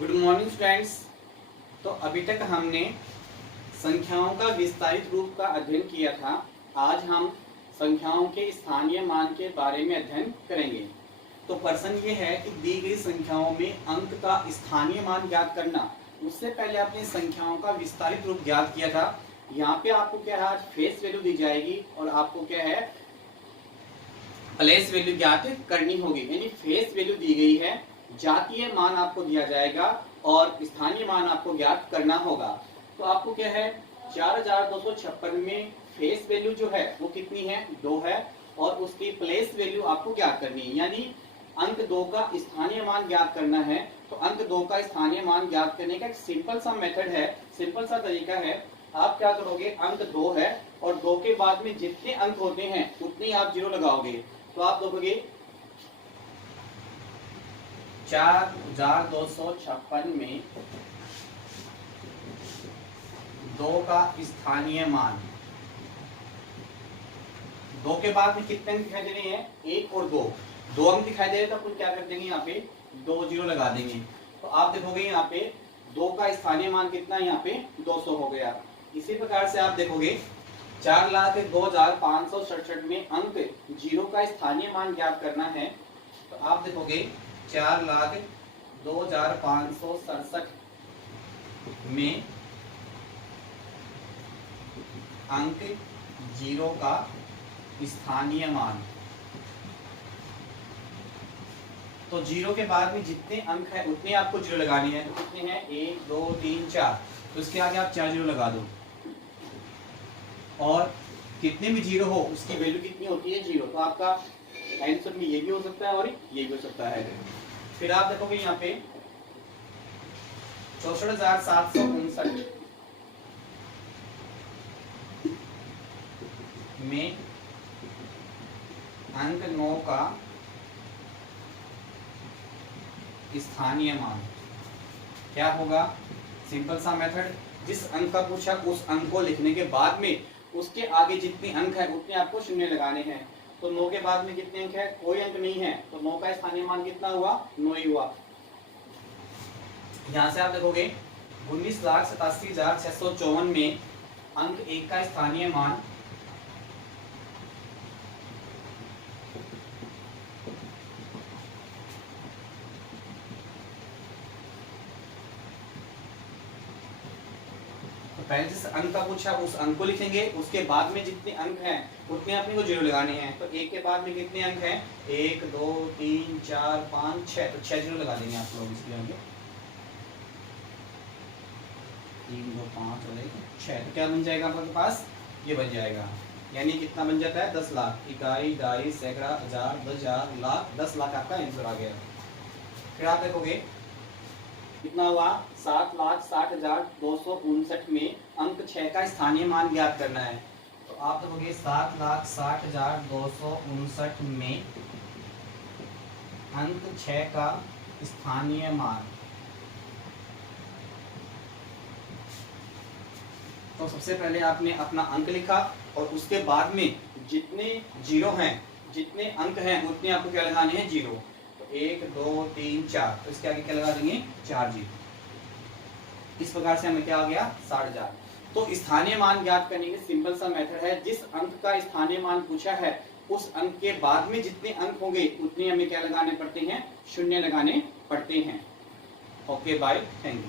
Good morning students. तो अभी तक हमने संख्याओं का विस्तारित रूप का अध्ययन किया था। आज हम संख्याओं के स्थानीय मान के बारे में अध्ययन करेंगे। तो प्रश्न ये है कि दी गई संख्याओं में अंक का स्थानीय मान ज्ञात करना। उससे पहले आपने संख्याओं का विस्तारित रूप ज्ञात किया था। यहाँ पे आपको क्या है, आज फेस वैल्यू दी जाएगी और आपको क्या है, प्लेस वैल्यू ज्ञात करनी होगी। यानी फेस वैल्यू दी गई है, जातीय मान आपको दिया जाएगा और स्थानीय मान आपको ज्ञात करना होगा। तो आपको क्या है, 4256 में फेस वैल्यू जो है वो कितनी है, 2 है और उसकी प्लेस वैल्यू आपको ज्ञात करनी है। यानी अंक 2 का स्थानीय मान ज्ञात करना है। तो अंक 2 का स्थानीय मान ज्ञात करने का एक सिंपल सा मेथड है, सिंपल सा तरीका है। आप क्या करोगे, अंक 2 है और 2 के बाद में जितने अंक होते हैं उतनी आप जीरो लगाओगे। तो आप देखोगे 4256 में 2 का स्थानीय मान, 2 के बाद में कितने अंक दिखाई दे रहे हैं, 1 और 2 अंक दिखाई दे रहे हैं। तो अपन क्या कर देंगे, यहाँ पे 2 जीरो लगा देंगे। तो आप देखोगे यहाँ पे 2 का स्थानीय मान कितना है, यहाँ पे 200 हो गया। इसी प्रकार से आप देखोगे 4,02,567 में अंक 0 का स्थानीय मान ज्ञात करना है। तो आप देखोगे 4,02,567 में अंक 0 का स्थानीय मान। तो 0 के बाद में जितने अंक है उतने आपको जीरो लगाने हैं। तो कितने हैं, 1 2 3 4। तो इसके आगे आप 4 जीरो लगा दो और कितने भी जीरो हो उसकी वैल्यू कितनी होती है, 0। तो आपका आंसर में ये भी हो सकता है और ये भी हो सकता है। फिर आप देखोगे यहाँ पे 64,759 में अंक 9 का स्थानीय मान क्या होगा, सिंपल सा मेथड। जिस अंक का पूछा उस अंक को लिखने के बाद में उसके आगे जितने अंक है उतने आपको शून्य लगाने हैं। तो 9 के बाद में कितने अंक है, कोई अंक नहीं है। तो 9 का स्थानीय मान कितना हुआ, 9 ही हुआ। यहां से आप देखोगे 19,87,654 में अंक 1 का स्थानीय मान पहले जिस अंक का पूछा उस अंक को लिखेंगे, उसके बाद में जितने अंक हैं उतने अपने को जीरो लगाने हैं। तो 1 के बाद में कितने अंक हैं, 1 2 3 4 5 6। तो 6 जीरो लगा देंगे आप लोग इसके आगे, 3 2 5 और 6। तो क्या बन जाएगा आपके पास, ये बन जाएगा। यानी कितना बन जाता है, 10 लाख। इकाई, ढाई, सैकड़ा, हजार, 10,000, लाख, 10 लाख आपका आंसर आ गया। फिर आप देखोगे कितना हुआ, 7,60,259 में अंक 6 का स्थानीय मान ज्ञात करना है। तो आप देखोगे 7,60,259 में अंक 6 का स्थानीय मान। तो सबसे पहले आपने अपना अंक लिखा और उसके बाद में जितने जीरो हैं, जितने अंक हैं उतने आपको क्या लगाने हैं, जीरो। 1 2 3 4। तो इसके आगे क्या लगा देंगे, 4 जीरो। इस प्रकार से हमें क्या आ गया, 60,000। तो स्थानीय मान ज्ञात करने के सिंपल सा मेथड है, जिस अंक का स्थानीय मान पूछा है उस अंक के बाद में जितने अंक होंगे उतने हमें क्या लगाने पड़ते हैं, शून्य लगाने पड़ते हैं। Okay bye, thank you.